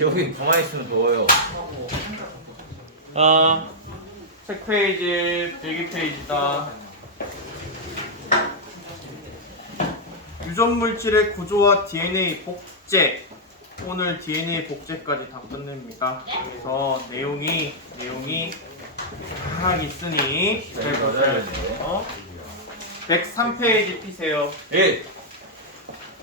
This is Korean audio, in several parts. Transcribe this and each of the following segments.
여기 가만히 있으면 더워요. 책 페이지 102페이지다. 유전물질의 구조와 DNA 복제. 오늘 DNA 복제까지 다 끝냅니다. 그래서 내용이 딱 있으니 이것을 103페이지 피세요. 예.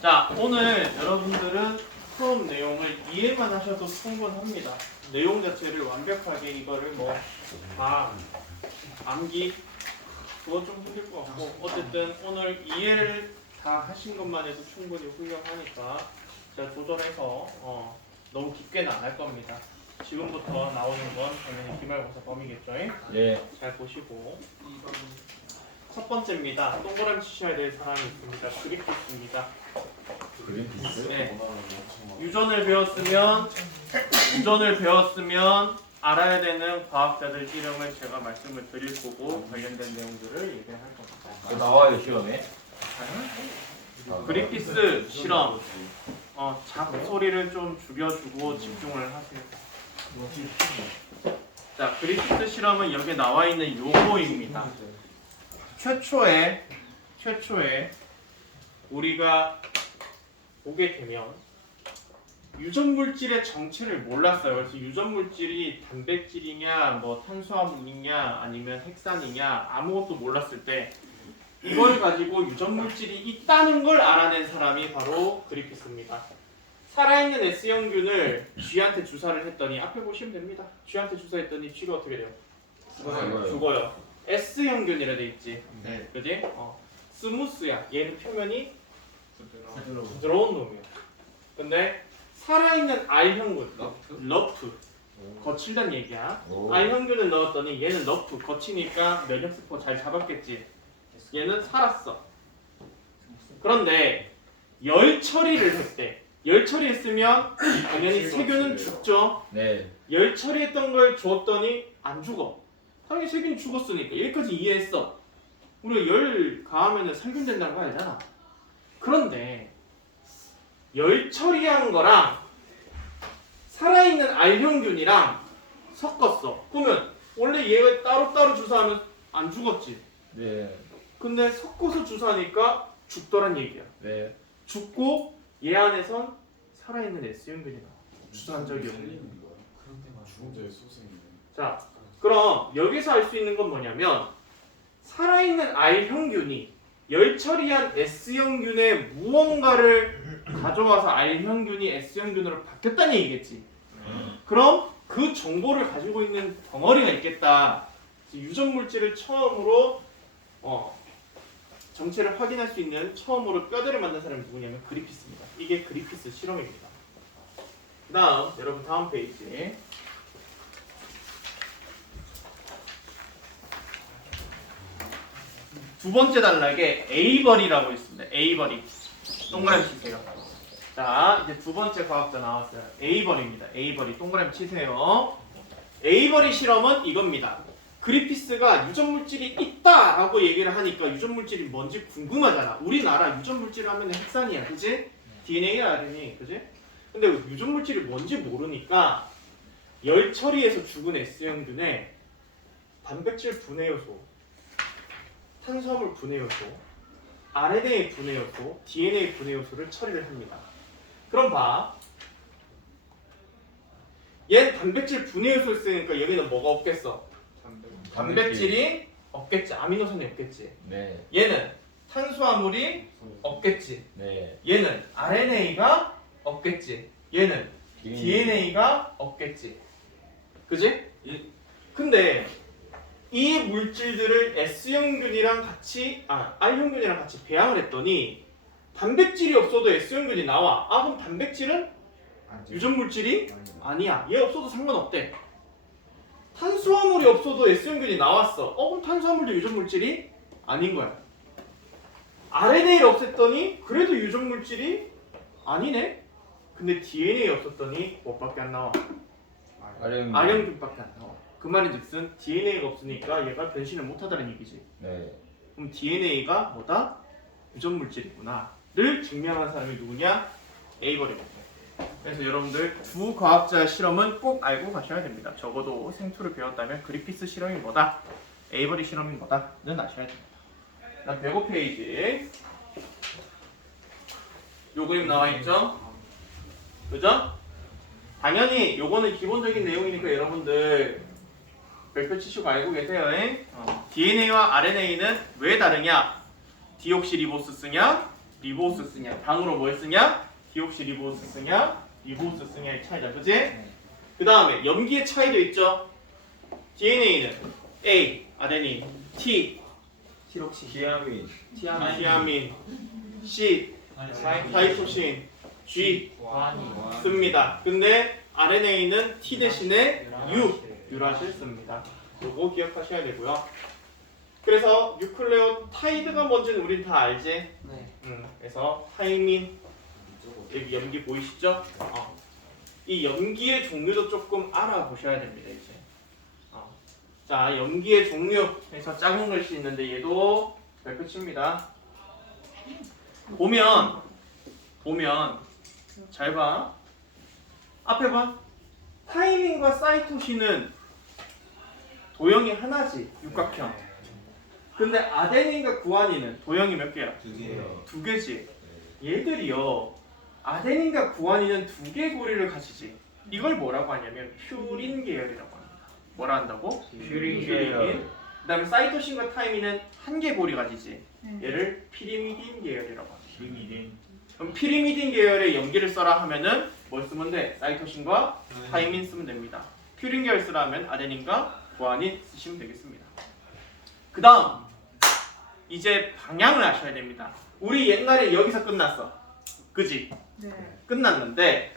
자, 오늘 여러분들은 수업 내용을 이해만 하셔도 충분합니다. 내용 자체를 완벽하게 이거를 뭐 다 암기 그거 좀 힘들 것 같고 어쨌든 오늘 이해를 다 하신 것만 해도 충분히 훌륭하니까 제가 조절해서 너무 깊게는 안 할 겁니다. 지금부터 나오는 건 당연히 기말고사 범위겠죠? 예. 잘 보시고 첫 번째입니다. 동그라미 치셔야 될 사람이 있습니다. 그리피스입니다. 그린피스? 네. 유전을 배웠으면 알아야 되는 과학자들 이름을 제가 말씀을 드릴 거고 관련된 내용들을 얘기할 겁니다. 나와요 시험에. 그리피스 실험. 잡소리를 좀 죽여주고 집중을 하세요. 자, 그리피스 실험은 여기 나와 있는 요거입니다. 최초에 우리가 보게 되면 유전물질의 정체를 몰랐어요. 그래서 유전물질이 단백질이냐, 뭐 탄수화물이냐, 아니면 핵산이냐 아무것도 몰랐을 때 이걸 가지고 유전물질이 있다는 걸 알아낸 사람이 바로 그리피스입니다. 살아있는 S형균을 쥐한테 주사를 했더니 앞에 보시면 됩니다. 쥐한테 주사했더니 쥐가 어떻게 돼요? 죽어요. S형균이라 돼 있지. 네. 그지? 스무스야. 얘는 표면이 부드러운 놈이야. 근데 살아있는 R형균, 러프, 거칠단 얘기야. R형균을 넣었더니 얘는 러프, 거치니까 면역세포 잘 잡았겠지. 얘는 살았어. 그런데 열 처리를 했대. 열 처리했으면 당연히 세균은 죽죠. 네. 열 처리했던 걸 줬더니 안 죽어. 당연히 세균이 죽었으니까 여기까지 이해했어. 우리가 열 가하면 살균 된다는 거 알잖아. 그런데 열 처리한 거랑 살아있는 R형균이랑 섞었어. 그러면 원래 얘가 따로따로 주사하면 안 죽었지. 네. 근데 섞어서 주사하니까 죽더란 얘기야. 네. 죽고 얘 안에선 살아있는 S형균이 나와. 주사한 적이 없는. 자, 그럼 여기서 알 수 있는 건 뭐냐면 살아있는 R형균이 열 처리한 S형균의 무언가를 가져와서 R형균이 S형균으로 바뀌었다는 얘기겠지. 그럼 그 정보를 가지고 있는 덩어리가 있겠다. 유전물질을 처음으로 정체를 확인할 수 있는 처음으로 뼈대를 만든 사람이 누구냐면 그리피스입니다. 이게 그리피스 실험입니다. 그 다음 여러분 다음 페이지 두 번째 단락에 에이버리라고 있습니다. 에이버리 동그라미 치세요. 자, 이제 두 번째 과학자 나왔어요. 에이버리입니다. 에이버리 동그라미 치세요. 에이버리 실험은 이겁니다. 그리피스가 유전물질이 있다라고 얘기를 하니까 유전물질이 뭔지 궁금하잖아. 우리나라 유전물질 하면 핵산이야, 그지? DNA, RNA, 그지? 근데 유전물질이 뭔지 모르니까 열 처리해서 죽은 S형균에 단백질 분해 요소, 탄수화물 분해 요소, RNA 분해 요소, DNA 분해 요소를 처리를 합니다. 그럼 봐. 얘는 단백질 분해 요소를 쓰니까 여기는 뭐가 없겠어? 단백질이 없겠지. 아미노산이 없겠지. 네. 얘는 탄수화물이 없겠지. 네. 얘는 RNA가 없겠지. 얘는 DNA가 없겠지. 그지? 근데 이 물질들을 S형균이랑 같이 R형균이랑 같이 배양을 했더니 단백질이 없어도 S형균이 나와. 그럼 단백질은 유전물질이 아니야. 얘 없어도 상관없대. 탄수화물이 없어도 S형균이 나왔어. 그럼 탄수화물도 유전물질이 아닌 거야. RNA를 없앴더니 그래도 유전물질이 아니네. 근데 DNA 없었더니 뭐밖에 안 나와? R형균밖에 안 나와. 그 말인즉슨 DNA가 없으니까 얘가 변신을 못하다는 얘기지. 네. 그럼 DNA가 뭐다? 유전물질이구나를 증명한 사람이 누구냐? 에이버리거든. 그래서 여러분들 두 과학자 실험은 꼭 알고 가셔야 됩니다. 적어도 생투를 배웠다면 그리피스 실험이 뭐다, 에이버리 실험이 뭐다는 아셔야 됩니다. 다음 105페이지. 요 그림 나와 있죠? 그죠? 당연히 요거는 기본적인 내용이니까 여러분들 별표 치시고 알고 계세요. DNA와 RNA는 왜 다르냐? 디옥시리보스 쓰냐? 리보스 쓰냐? 방으로 뭘 쓰냐? 디옥시리보스 쓰냐? 리보스 쓰냐의 차이다. 그지? 그 다음에 염기의 차이도 있죠? DNA는 A, 아데닌, T, 티아민. 티아민, C, 사이토신, G 씁니다. 근데 RNA는 T 대신에 유라실 씁니다. 요거 기억하셔야 되고요. 그래서 뉴클레오타이드가 뭔지는 우린 다 알지? 네. 그래서 타이민, 여기 염기 보이시죠? 이 염기의 종류도 조금 알아보셔야 됩니다. 이제. 자, 염기의 종류. 그래서 작은 글씨 있는데 얘도 별표 칩니다. 보면 잘 봐. 앞에 봐. 타이민과 사이토신은 도형이 하나지, 육각형. 근데 아데닌과 구아닌은 도형이 몇 개야? 두 개요. 두 개지. 얘들이요, 아데닌과 구아닌은 두 개의 고리를 가지지. 이걸 뭐라고 하냐면 퓨린 계열이라고 합니다. 뭐라 한다고? 퓨린 계열. 그 다음에 사이토신과 타이민은 한 개의 고리 가지지. 얘를 피리미딘 계열이라고 합니다. 피리미딘. 그럼 피리미딘 계열의 염기를 써라 하면은 뭘 쓰면 돼? 사이토신과 타이민 쓰면 됩니다. 퓨린 계열 쓰라 하면 아데닌과 구아닌 쓰시면 되겠습니다. 그 다음 이제 방향을 아셔야 됩니다. 우리 옛날에 여기서 끝났어. 그지? 네. 끝났는데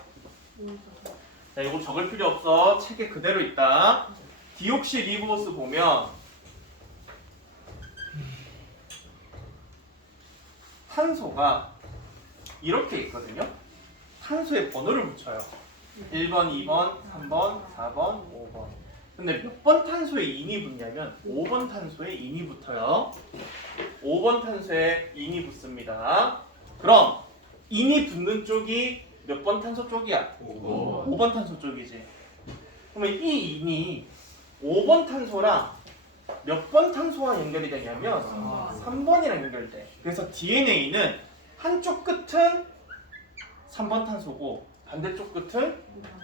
자, 이거 적을 필요 없어. 책에 그대로 있다. 디옥시리보스 보면 탄소가 이렇게 있거든요. 탄소에 번호를 붙여요. 1번, 2번, 3번, 4번, 5번. 근데 몇 번 탄소에 인이 붙냐면 5번 탄소에 인이 붙어요. 5번 탄소에 인이 붙습니다. 그럼 인이 붙는 쪽이 몇 번 탄소 쪽이야? 5번 탄소 쪽이지. 그러면 이 인이 5번 탄소랑 몇 번 탄소와 연결이 되냐면 3번이랑 연결돼. 그래서 DNA는 한쪽 끝은 3번 탄소고 반대쪽 끝은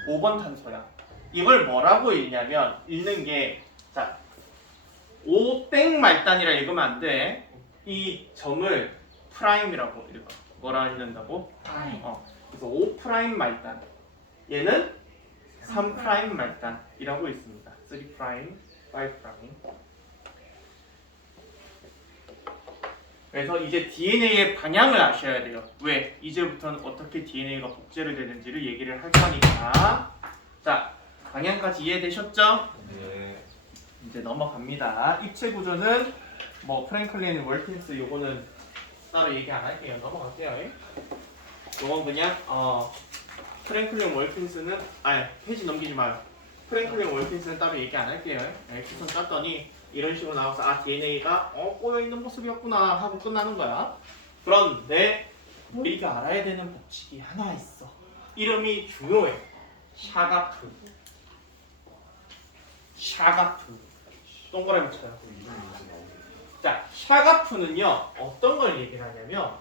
5번 탄소야. 이걸 뭐라고 읽냐면 읽는 게 자, 5땡 말단이라 읽으면 안 돼. 이 점을 프라임이라고 읽어. 뭐라 읽는다고? 그래서 5 프라임 말단. 얘는 3 프라임 말단이라고 있습니다. 3 프라임, 5 프라임. 그래서 이제 DNA의 방향을 아셔야 돼요. 왜? 이제부터는 어떻게 DNA가 복제를 되는지를 얘기를 할 거니까. 자, 방향까지 이해되셨죠? 네. 이제 넘어갑니다. 입체 구조는 뭐 프랭클린 월킨스 요거는 따로 얘기 안 할게요. 넘어갈게요. 요건 그냥 프랭클린 월킨스는 페이지 넘기지 마요. 프랭클린 월킨스는 따로 얘기 안 할게요. 기선 짰더니 이런 식으로 나와서 DNA가 꼬여 있는 모습이었구나 하고 끝나는 거야. 그런데 우리가 알아야 되는 법칙이 하나 있어. 이름이 중요해. 샤가프. 동그라미 쳐요. 자, 샤가프는요 어떤 걸 얘기를 하냐면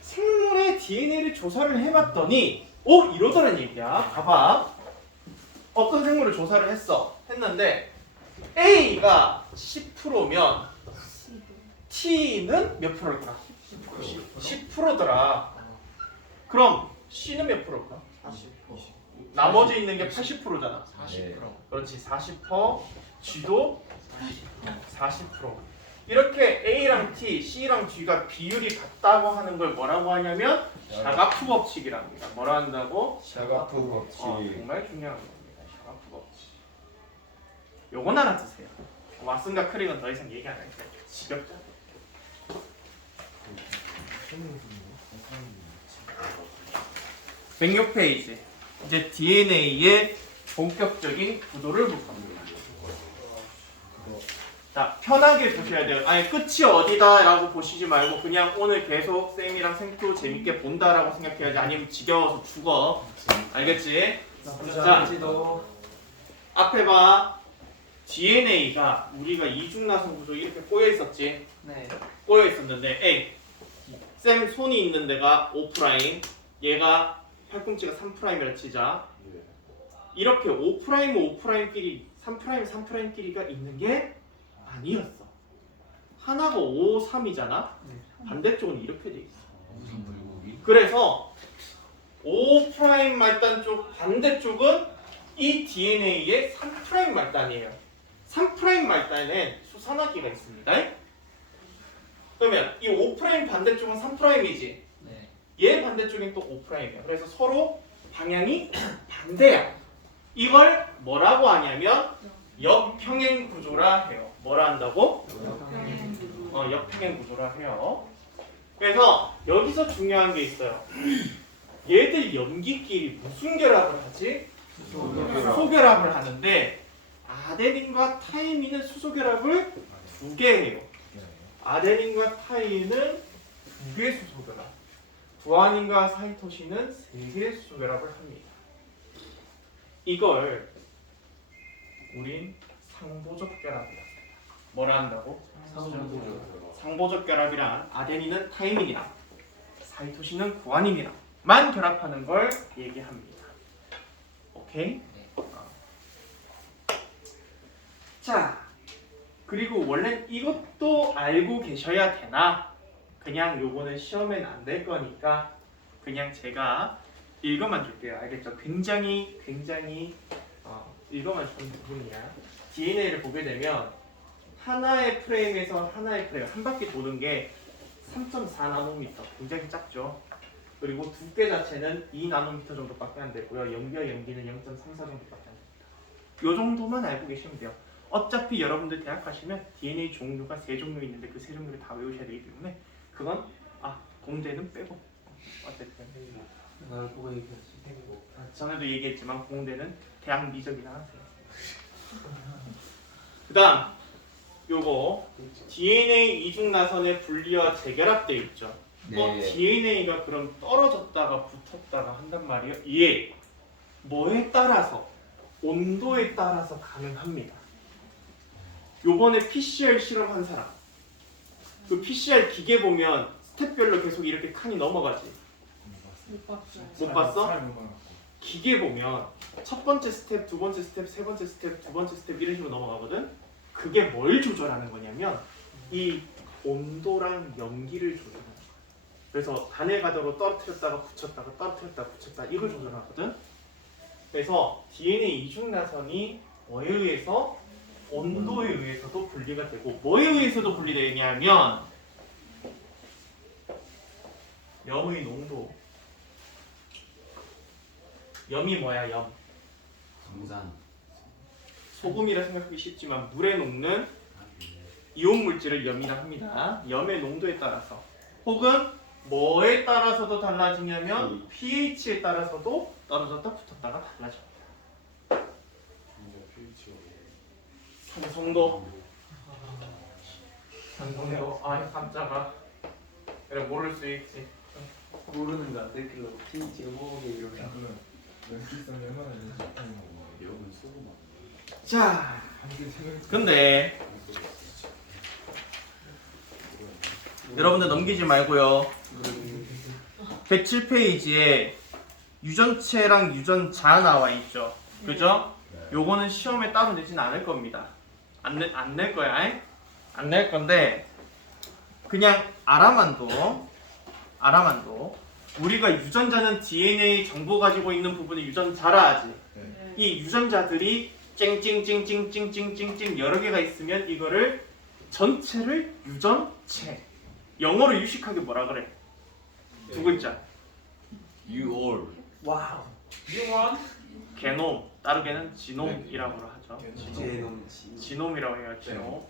생물의 DNA를 조사를 해봤더니 이러더란 얘기야. 봐봐. 어떤 생물을 조사를 했는데 A가 10%면 T는 몇 프로일까? 10%더라. 그럼 C는 몇 프로일까? 40%. 나머지 있는 게 80%잖아. 40%. 그렇지. 40%, G도 40%. 이렇게 A랑 T, C랑 G가 비율이 같다고 하는 걸 뭐라고 하냐면 샤가프 법칙이라고 합니다. 뭐라 한다고? 샤가프 법칙. 정말 중요한 겁니다. 샤가프 법칙. 요건 알아두세요. 왓슨과 크릭은 더 이상 얘기 안 할게요. 지겹죠? 106페이지. 이제 DNA의 본격적인 구도를 볼 겁니다. 자, 편하게 보셔야 돼요. 아니 끝이 어디다라고 보시지 말고 그냥 오늘 계속 쌤이랑 생투 재밌게 본다라고 생각해야지. 아니면 지겨워서 죽어. 알겠지? 자, 앞에 봐. DNA가 우리가 이중나선 구조 이렇게 꼬여 있었지. 네. 꼬여 있었는데, A 쌤 손이 있는 데가 5 얘가 팔꿈치가 3'이라 치자. 이렇게 5', 5'끼리 3'끼리가 있는 게 아니었어. 하나가 5, 3이잖아. 반대쪽은 이렇게 돼 있어. 그래서 5' 말단 쪽 반대쪽은 이 DNA의 3' 말단이에요. 3' 말단에 수산화기가 있습니다. 그러면 이 5' 반대쪽은 3'이지. 네. 얘 반대쪽은 또 5'이야. 그래서 서로 방향이 반대야. 이걸 뭐라고 하냐면 역평행 구조라 해요. 뭐라 한다고? 역평행 구조라 해요. 그래서 여기서 중요한 게 있어요. 얘들 염기끼리 무슨 결합을 하지? 수소 결합을 하는데 아데닌과 타이민은 수소 결합을 2개 해요. 아데닌과 타이민은 2개 수소 결합. 구아닌과 사이토신은 3개 수소 결합을 합니다. 이걸 우린 상보적 결합이라. 뭐라 한다고? 상보적 결합이란 아데닌은 타이민이랑 사이토신은 구아닌이랑만 결합하는 걸 얘기합니다. 오케이? 자, 그리고 원래 이것도 알고 계셔야 되나? 그냥 요거는 시험엔 안 될 거니까 그냥 제가 읽어만 줄게요. 알겠죠? 굉장히 읽어만 주는 부분이야. DNA를 보게 되면 하나의 프레임에서 하나의 프레임 한 바퀴 도는 게 3.4나노미터, 굉장히 작죠. 그리고 두께 자체는 2나노미터 정도밖에 안 되고요. 염기와 염기는 0.34 정도밖에 안 됩니다. 요 정도만 알고 계시면 돼요. 어차피 여러분들 대학 가시면 DNA 종류가 3종류 있는데 그 3종류를 다 외우셔야 되기 때문에 그건 공대는 빼고 어쨌든 날 보고 얘기했지. 전에도 얘기했지만 공대는 대학 미적이나 하세요. 그 다음 요거 DNA 이중나선의 분리와 재결합되어 있죠. DNA가 그럼 떨어졌다가 붙었다가 한단 말이에요. 예. 뭐에 따라서? 온도에 따라서 가능합니다. 요번에 PCR 실험한 사람, 그 PCR 기계 보면 스텝별로 계속 이렇게 칸이 넘어가지. 못 봤어? 기계 보면 첫 번째 스텝, 두 번째 스텝, 세 번째 스텝, 두 번째 스텝 이런 식으로 넘어가거든. 그게 뭘 조절하는 거냐면 이 온도랑 염기를 조절하는 거야. 그래서 단일가도로 떨어뜨렸다가 붙였다가 떨어뜨렸다가 붙였다 이걸 조절하거든. 그래서 DNA 이중나선이 뭐에 의해서? 온도에 의해서도 분리가 되고 뭐에 의해서도 분리되냐면 염의 농도. 염이 뭐야? 염. 정산. 소금이라 생각하기 쉽지만 물에 녹는 이온 물질을 염이라 합니다. 염의 농도에 따라서 혹은 뭐에 따라서도 달라지냐면 pH에 따라서도 떨어졌다 붙었다가 달라집니다. 산성도. 산성도. 깜짝아. 그래 모를 수 있지. 모르는 거 안 들키려고 pH가 뭐게 이러면. 여러분 소금 자, 근데 여러분들 넘기지 말고요. 107페이지에 유전체랑 유전자 나와 있죠. 그죠? 요거는 시험에 따로 내진 않을 겁니다. 안 낼 거야. 안 낼 건데 그냥 알아만도 우리가 유전자는 DNA 정보 가지고 있는 부분이 유전자라 하지. 이 유전자들이 쨍쨍쨍쨍쨍쨍쨍 여러 개가 있으면 이거를 전체를 유전체. 영어로 유식하게 뭐라 그래? 두 글자. You all 와우. 게놈. 다르게는 지놈이라고 하죠. 제놈지. 지놈이라고 해요. 지놈.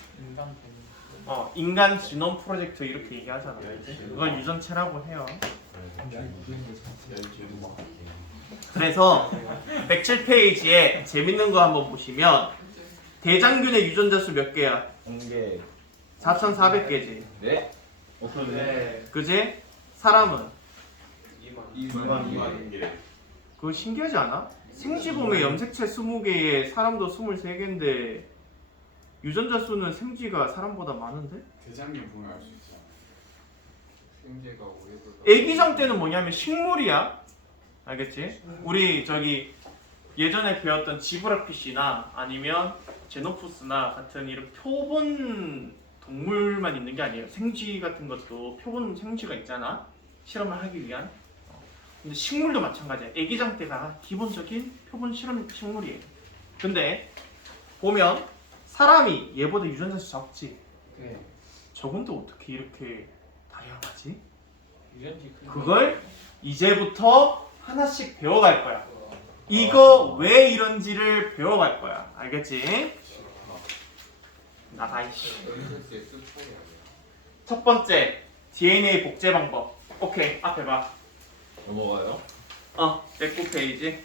인간 지놈 프로젝트 이렇게 얘기하잖아요. 그건 유전체라고 해요. 그래서 107페이지에 재밌는 거 한번 보시면 대장균의 유전자 수 몇 개야? 공개 4,400개지. 네? 어떤데? 그지? 사람은 2만 개. 그거 신기하지 않아? 생쥐 보면 염색체 20개에 사람도 23개인데 유전자 수는 생쥐가 사람보다 많은데? 대장님 보면 알 수 있잖아. 생제가 오해보다. 애기장 때는 뭐냐면 식물이야. 알겠지? 우리 저기 예전에 배웠던 지브라피시나 아니면 제노푸스나 같은 이런 표본 동물만 있는 게 아니에요. 생쥐 같은 것도 표본 생쥐가 있잖아. 실험을 하기 위한. 근데 식물도 마찬가지야. 애기장 때가 기본적인 표본 실험 식물이에요. 근데 보면 사람이 얘보다 유전자 수 적지. 네. 저건데 어떻게 이렇게 다양하지? 유전지 큰 그걸 이제부터 하나씩 배워갈 거야. 이거 왜 이런지를 배워갈 거야. 알겠지? 나가 이씨. 첫 번째 DNA 복제 방법. 오케이 앞에 봐. 넘어가요? 내9 페이지.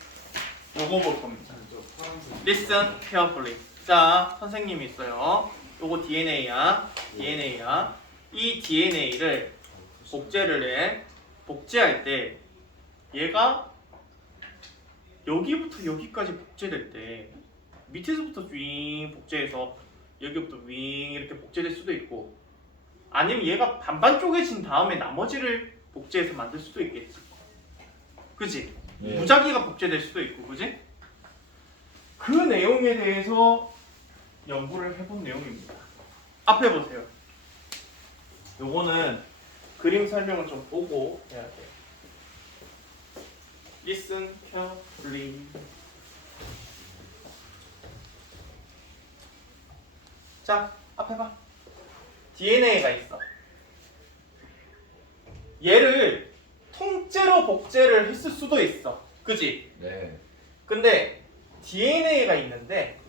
요거 볼 겁니다. Listen carefully. 자, 선생님이 있어요. 요거 DNA야. DNA야. 이 DNA를 복제를 해. 복제할 때 얘가 여기부터 여기까지 복제될 때 밑에서부터 윙 복제해서 여기부터 윙 이렇게 복제될 수도 있고 아니면 얘가 반반 쪼개진 다음에 나머지를 복제해서 만들 수도 있겠지. 그지? 네. 무작위가 복제될 수도 있고, 그지? 그 내용에 대해서 연구를 해본 내용입니다. 앞에 보세요. 요거는 그림 설명을 좀 보고 해야 돼요. Listen carefully. 자, 앞에 봐. DNA가 있어. 얘를 통째로 복제를 했을 수도 있어. 그지? 네. 근데 DNA가 있는데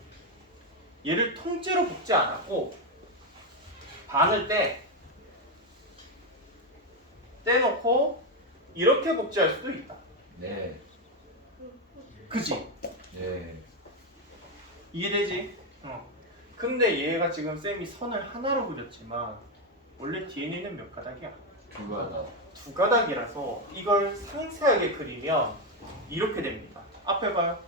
얘를 통째로 복제 안 하고 반을 떼놓고 이렇게 복제할 수도 있다. 네. 그지? 네. 이해되지? 근데 얘가 지금 쌤이 선을 하나로 그렸지만 원래 DNA는 몇 가닥이야? 두 가닥이라서 이걸 상세하게 그리면 이렇게 됩니다. 앞에 봐요.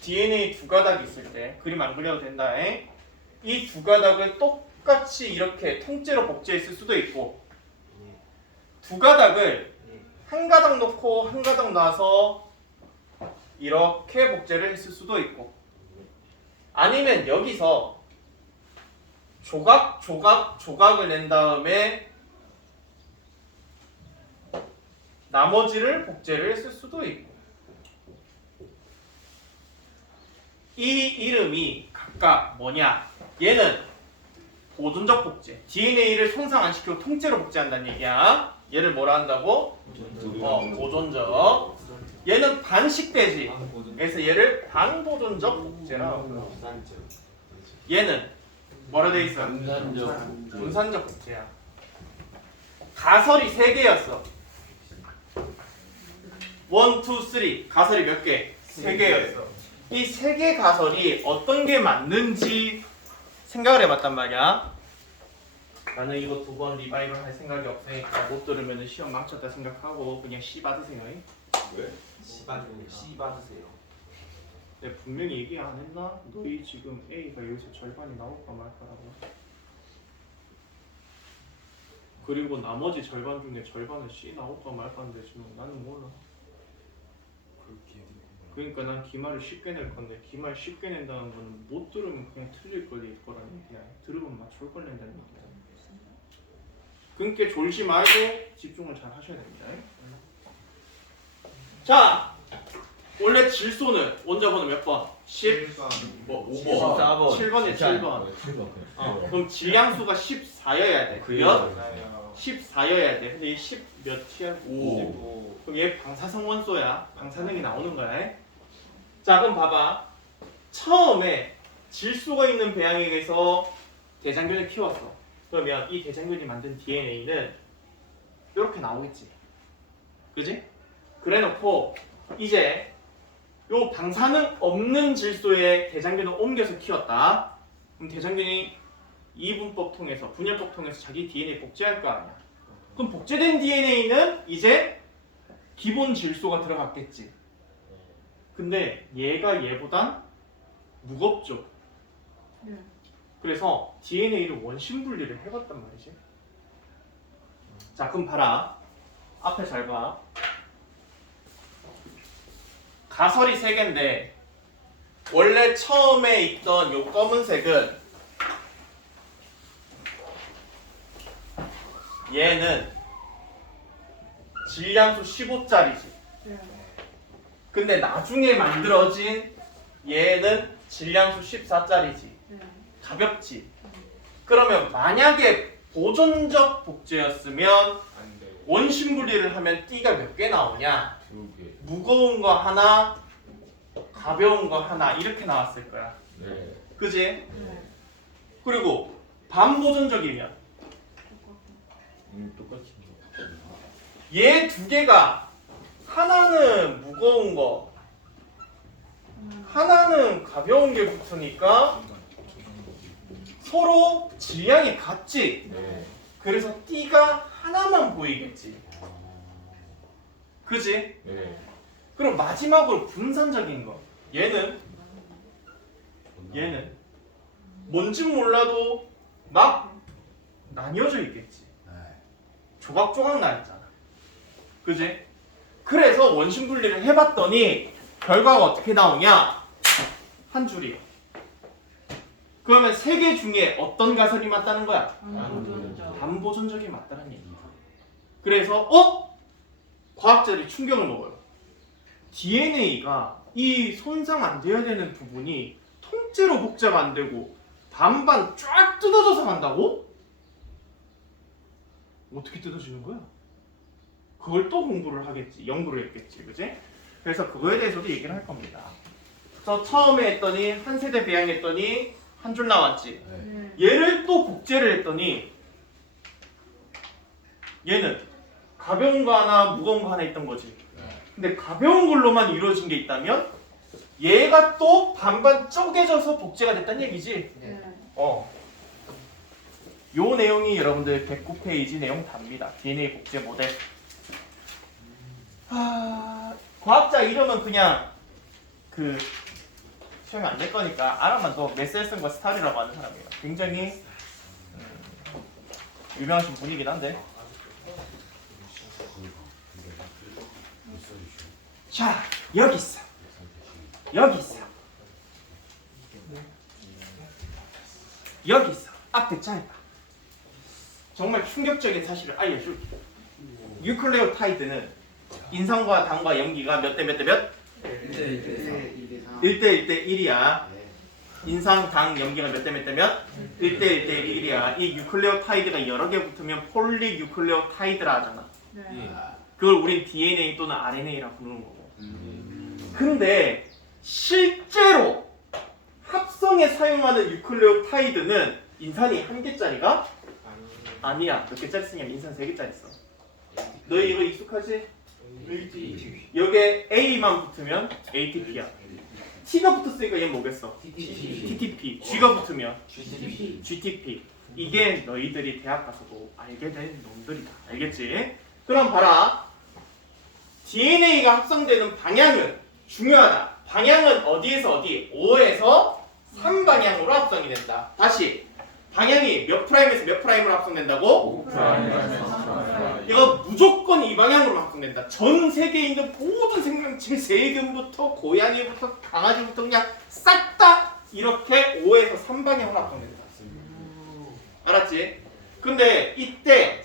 DNA 두 가닥이 있을 때 그림 안 그려도 된다. 이 두 가닥을 똑같이 이렇게 통째로 복제했을 수도 있고 두 가닥을 한 가닥 놓고 한 가닥 놔서 이렇게 복제를 했을 수도 있고 아니면 여기서 조각을 낸 다음에 나머지를 복제를 했을 수도 있고 이 이름이 각각 뭐냐? 얘는 보존적 복제 DNA를 손상 안 시키고 통째로 복제한다는 얘기야. 얘를 뭐라 한다고? 보존적. 얘는 반식되지. 그래서 얘를 반보존적 복제라고. 얘는 뭐라 돼 있어? 분산적 복제야. 가설이 3개였어. 1, 2, 3 가설이 몇 개? 3개였어. 이 3개 가설이 어떤 게 맞는지 생각을 해봤단 말이야. 나는 이거 2번 리바이벌 할 생각이 없으니까 못 들으면 시험 망쳤다 생각하고 그냥 C 받으세요. 왜? C 받으세요. 내가 분명히 얘기 안 했나? 너희 지금 A가 여기서 절반이 나올까 말까라고. 그리고 나머지 절반 중에 절반은 C 나올까 말까인데 지금 나는 몰라. 그러니까 난 기말을 쉽게 낼 건데 기말 쉽게 낸다는 거는 못 들으면 그냥 틀릴 거라는 얘기야. 들으면 맞출 걸 낸다는 얘기야. 그러니까 졸지 말고 집중을 잘 하셔야 됩니다. 자, 원래 질소는 원자번호 몇 번? 10? 5번. 7번이야 7번. 그럼 질량수가 14여야 돼. 몇? 14여야 돼. 근데 이 10 몇이야? 5. 그럼 얘 방사성 원소야. 방사능이 나오는 거야. 자, 그럼 봐봐. 처음에 질소가 있는 배양액에서 대장균을 키웠어. 그러면 이 대장균이 만든 DNA는 이렇게 나오겠지. 그지? 그래놓고 이제 요 방사능 없는 질소에 대장균을 옮겨서 키웠다. 그럼 대장균이 이분법 통해서 분열법 통해서 자기 DNA 복제할 거 아니야. 그럼 복제된 DNA는 이제 기본 질소가 들어갔겠지. 근데 얘가 얘보단 무겁죠. 그래서 DNA를 원심 분리를 해봤단 말이지. 자, 그럼 봐라. 앞에 잘 봐. 가설이 3개인데 원래 처음에 있던 요 검은색은 얘는 질량수 15짜리지. 근데 나중에 만들어진 얘는 질량수 14짜리지. 가볍지. 그러면 만약에 보존적 복제였으면 안 돼. 원심 분리를 하면 띠가 몇 개 나오냐? 2개. 무거운 거 하나, 가벼운 거 하나 이렇게 나왔을 거야. 네. 그지? 그리고 반보존적이면 똑같이. 얘 2개가 하나는 무거운 거, 하나는 가벼운 게 붙으니까 서로 질량이 같지? 네. 그래서 띠가 하나만 보이겠지. 그지? 네. 그럼 마지막으로 분산적인 거. 얘는 뭔지 몰라도 막 나뉘어져 있겠지. 조각조각 나 있잖아. 그지? 그래서 원심 분리를 해봤더니 결과가 어떻게 나오냐? 한 줄이야. 그러면 3개 중에 어떤 가설이 맞다는 거야? 반보존적이 맞다는 얘기야. 그래서 과학자들이 충격을 먹어요. DNA가 이 손상 안 돼야 되는 부분이 통째로 복제가 안 되고 반반 쫙 뜯어져서 간다고? 어떻게 뜯어지는 거야? 그걸 또 공부를 하겠지, 연구를 했겠지, 그지? 그래서 그거에 대해서도 얘기를 할 겁니다. 그래서 처음에 했더니 한 세대 배양했더니 한 줄 나왔지. 얘를 또 복제를 했더니 얘는 가벼운 거 하나, 무거운 거 하나 있던 거지. 근데 가벼운 걸로만 이루어진 게 있다면 얘가 또 반반 쪼개져서 복제가 됐다는 얘기지. 요 내용이 여러분들 109페이지 내용 답니다. DNA 복제 모델. 과학자 이름은 그냥 그 시험에 안 낼 거니까 알아만 둬. 메셀슨과 스탈이라고 하는 사람이에요. 굉장히 유명하신 분이긴 한데. 자, 여기 있어. 여기 있어. 여기 있어. 앞에 짧아. 정말 충격적인 사실을 알려줄게. 유클레오타이드는 인산과 당과 염기가 몇 대 몇 대 몇? 1대 1대 1이야. 인산, 당, 염기가 몇 대 몇 대 몇? 1대 1대 1이야. 이 유클레오타이드가 여러 개 붙으면 폴리유클레오타이드라 하잖아. 그걸 우린 DNA 또는 RNA라고 부르는 거고. 근데 실제로 합성에 사용하는 유클레오타이드는 인산이 1개짜리가 아니야. 몇 개짜리 쓰냐면 인산 3개짜리 써. 너희 이거 익숙하지? 여기에 A만 붙으면 ATP야. T가 붙었으니까 얘는 뭐겠어? TTP. G가 붙으면 GTP. 이게 너희들이 대학 가서도 알게 된 놈들이다. 알겠지? 그럼 봐라. DNA가 합성되는 방향은 중요하다. 방향은 어디에서 어디? 5에서 3방향으로 합성이 된다. 다시 방향이 몇 프라임에서 몇 프라임으로 합성된다고? 5프라임에서 이거 무조건 이 방향으로 합성된다. 전 세계에 있는 모든 생명체, 세균부터 고양이부터 강아지부터 그냥 싹 다 이렇게 5에서 3방향으로 합성된다. 알았지? 근데 이때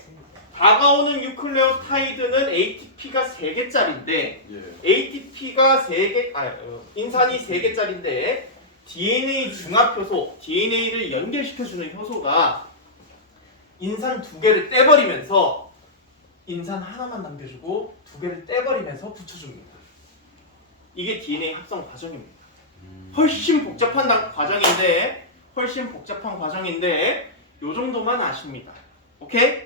다가오는 유클레오타이드는 ATP가 3개짜리인데 ATP가 인산이 3개짜리인데 DNA 중합효소, DNA를 연결시켜주는 효소가 인산 2개를 떼버리면서 인산 하나만 남겨주고 2개를 떼버리면서 붙여줍니다. 이게 DNA 합성 과정입니다. 훨씬 복잡한 과정인데 요 정도만 아십니다. 오케이?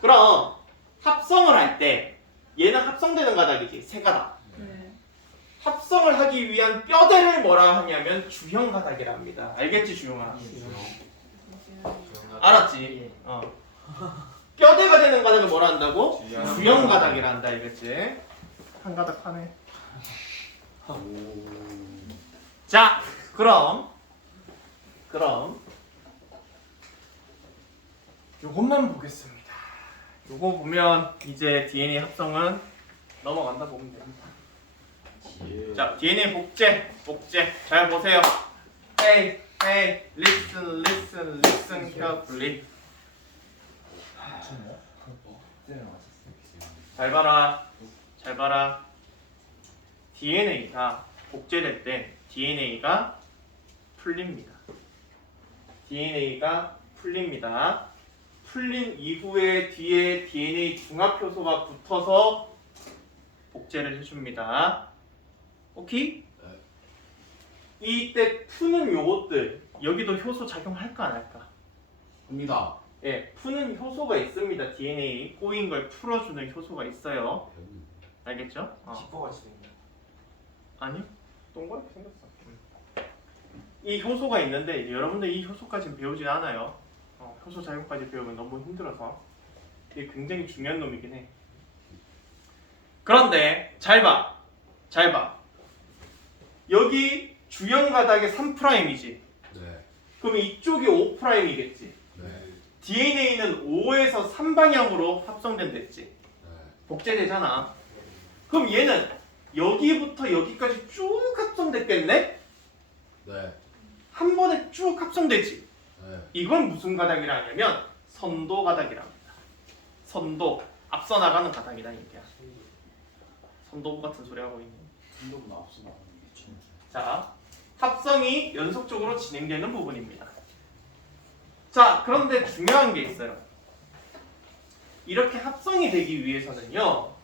그럼 합성을 할 때 얘는 합성되는 가닥이지, 세 가닥. 합성을 하기 위한 뼈대를 뭐라 하냐면 주형 가닥이랍니다. 알겠지, 주형아? 알았지? 뼈대가 되는 가닥을 뭐라 한다고? 주형. 주형 가닥이라 한다 이거지? 한 가닥 하네. 자, 그럼 요것만 보겠습니다. 요거 보면 이제 DNA 합성은 넘어간다 보면 됩니다. 자, DNA 복제. 잘 보세요. Hey, listen carefully. 잘 봐라. DNA가 복제될 때 DNA가 풀립니다. 풀린 이후에 뒤에 DNA 중합 효소가 붙어서 복제를 해줍니다. 오케이? 이때 푸는 요것들 여기도 효소 작용할까 안 할까? 합니다. 예, 푸는 효소가 있습니다. DNA 꼬인 걸 풀어주는 효소가 있어요. 알겠죠? 지퍼같이 생긴. 아니, 동그랗게 생겼어. 이 효소가 있는데 여러분들 이 효소까지는 배우지 않아요. 효소 작용까지 배우면 너무 힘들어서 이게 굉장히 중요한 놈이긴 해. 그런데 잘 봐. 여기 주형 가닥에 3'이지. 네. 그럼 이쪽이 5'이겠지. 네. DNA는 5에서 3방향으로 합성된댔지. 네. 복제되잖아. 그럼 얘는 여기부터 여기까지 쭉 합성됐겠네? 네. 한 번에 쭉 합성되지. 네. 이건 무슨 가닥이라 하냐면 선도 가닥이라 합니다. 선도, 앞서 나가는 가닥이다 얘기야. 선도부 같은 소리 하고 있네. 순도분 앞서 나가는 게 참. 자, 합성이 연속적으로 진행되는 부분입니다. 자, 그런데 중요한 게 있어요. 이렇게 합성이 되기 위해서는요,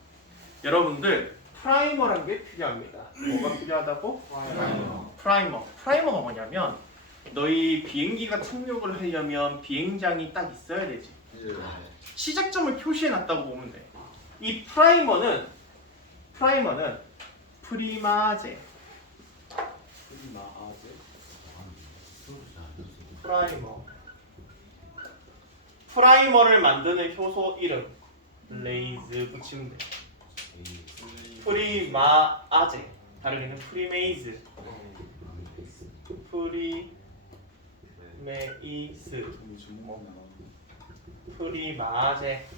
여러분들 프라이머란 게 필요합니다. 뭐가 필요하다고? 프라이머가 뭐냐면 너희 비행기가 착륙을 하려면 비행장이 딱 있어야 되지. 시작점을 표시해놨다고 보면 돼. 이 프라이머는 프리마제. 프라이머를 만드는 효소 이름 레이즈 붙이면 돼. 프리마아제. 다르게는 프리메이즈. 프리마제.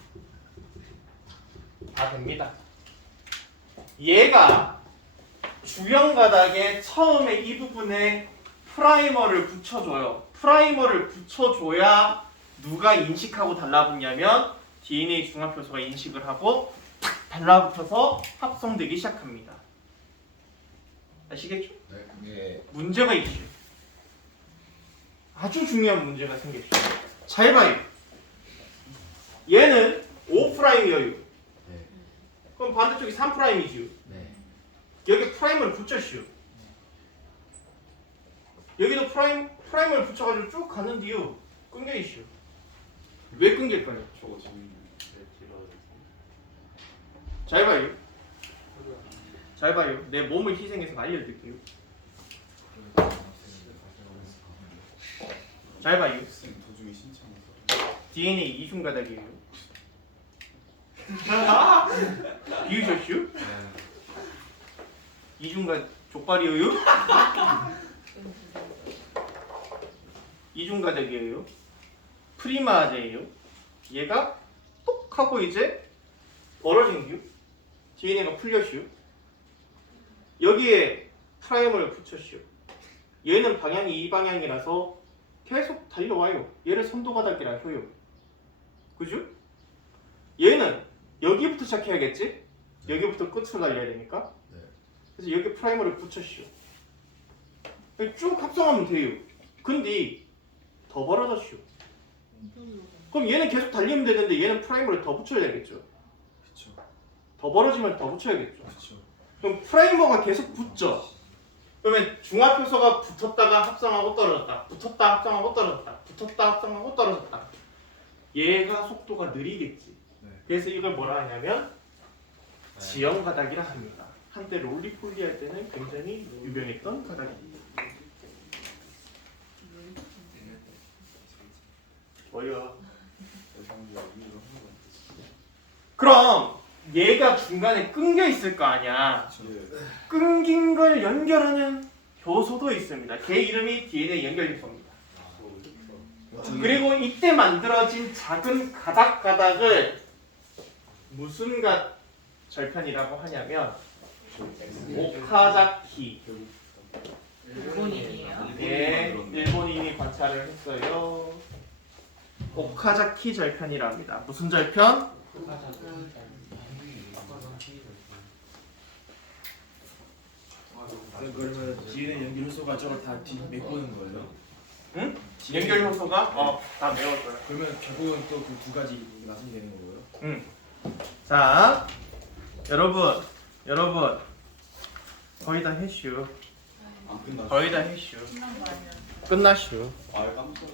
다 됩니다. 얘가 주형 가닥에 처음에 이 부분에 프라이머를 붙여줘요. 프라이머를 붙여줘야 누가 인식하고 달라붙냐면 DNA 중합효소가 인식을 하고 탁 달라붙어서 합성되기 시작합니다. 아시겠죠? 네. 문제가 있죠. 아주 중요한 문제가 생겼죠. 잘 봐요. 얘는 5'이에요. 네. 그럼 반대쪽이 3'이지요. 네. 여기 프라이머를 붙였슈. 여기도 프라이머를 붙여가지고 쭉 갔는데요. 끊겨 있슈. 왜 끊길까요? 저거 재밌네. 잘 봐요. 잘 봐요. 내 몸을 희생해서 알려드릴게요. 잘 봐요. 도중에 신청해서. DNA 이중 가닥이에요. 비우셨슈? 이중가 족발이에요? 이중 가닥이에요. 프리마제예요. 얘가 똑 하고 이제 벌어진 규. DNA가 풀렸슈. 여기에 프라이머를 붙였슈. 얘는 방향이 이 방향이라서 계속 달려와요. 얘를 선도 가닥이라 해요. 그죠? 얘는 여기부터 시작해야겠지? 여기부터 끝으로 달려야 되니까. 네. 그래서 여기 프라이머를 붙였슈. 쭉 합성하면 돼요. 근데 더 벌어졌슈. 그럼 얘는 계속 달리면 되는데 얘는 프라이머를 더 붙여야 되겠죠. 그쵸. 더 벌어지면 더 붙여야겠죠. 그쵸. 그럼 프라이머가 계속 붙죠. 그러면 중합효소가 붙었다가 합성하고 떨어졌다. 붙었다 합성하고 떨어졌다. 붙었다 합성하고 떨어졌다. 얘가 속도가 느리겠지. 네. 그래서 이걸 뭐라 하냐면 지형 가닥이라 합니다. 한때 롤리폴리 할 때는 굉장히 유명했던 가닥입니다. 뭐야? 대상자 이유로 하는 거 그럼 얘가 중간에 끊겨 있을 거 아니야. 예. 끊긴 걸 연결하는 효소도 있습니다. 걔 이름이 DNA 연결 효소입니다. 그리고 이때 만들어진 작은 가닥가닥을 무슨 절편이라고 하냐면 오카자키. 일본인이에요? 예, 일본인이 관찰을 했어요. 오카자키 절편이랍니다. 무슨 절편? 그러면 DNA 연결 효소가 저걸 다 메꾸는 거예요? 응? 연결 효소가 다 메워줘요. 그러면 결국은 또 그 두 가지 나중되는 거고요? 자, 여러분 거의 다 했슈. 안 끝났어. 거의 다 했슈. 끝난 거 아니야? 끝났슈. 아 깜짝이야.